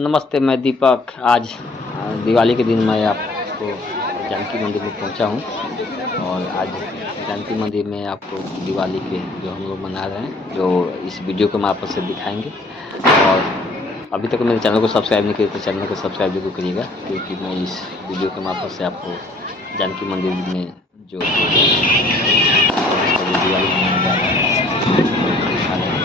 नमस्ते, मैं दीपक। आज दिवाली के दिन मैं आपको जानकी मंदिर में पहुंचा हूं और आज जानकी मंदिर में आपको दिवाली के जो हम लोग मना रहे हैं, जो इस वीडियो के मार्फत से दिखाएंगे। और अभी तक मेरे चैनल को सब्सक्राइब नहीं किया तो चैनल को सब्सक्राइब जरूर करिएगा, क्योंकि मैं इस वीडियो के मार्फत से आपको जानकी मंदिर में जो दिवाली मनाया जा रहा है इसके दिखा रहे हैं।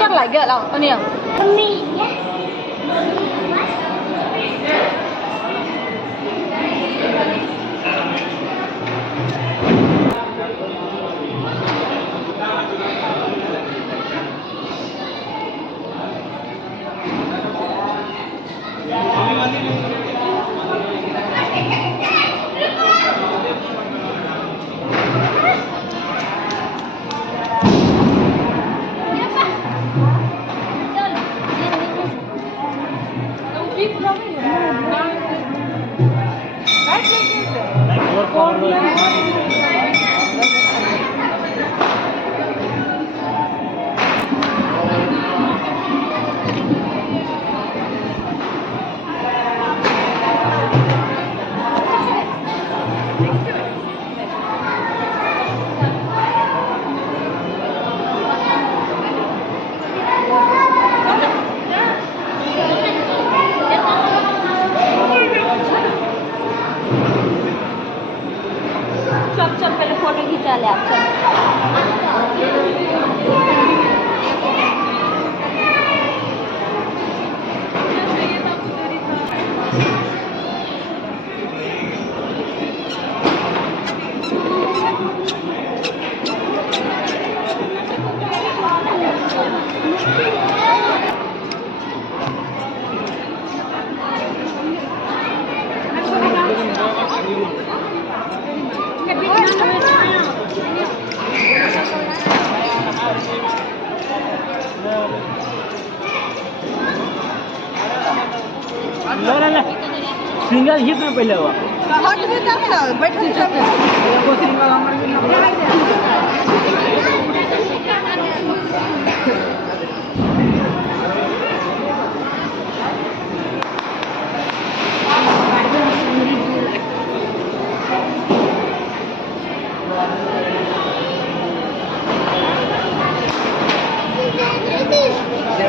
Chắc lại gỡ lòng anh em. चल पहले फोटो खिंचा ले आप चल। सिंगल हिट में पहले हुआ हट भी तब ना बैठ के चल एगो सिंगल हमर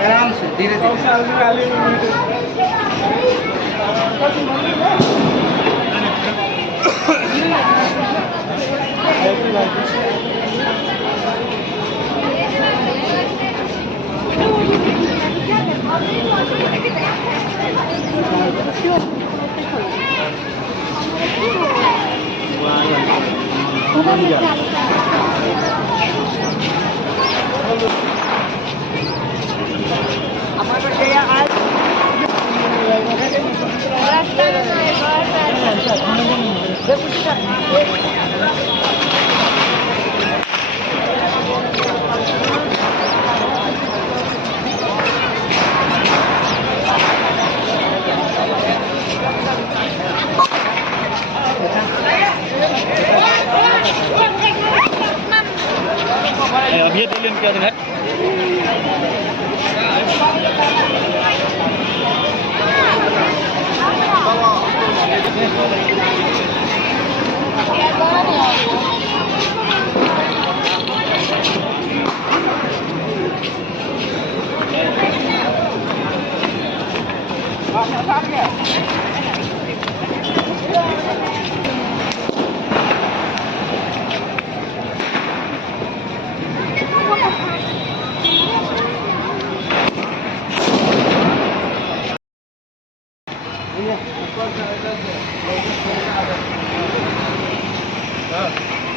आराम से धीरे धीरे अब ये तेल क्या दिन है हाँ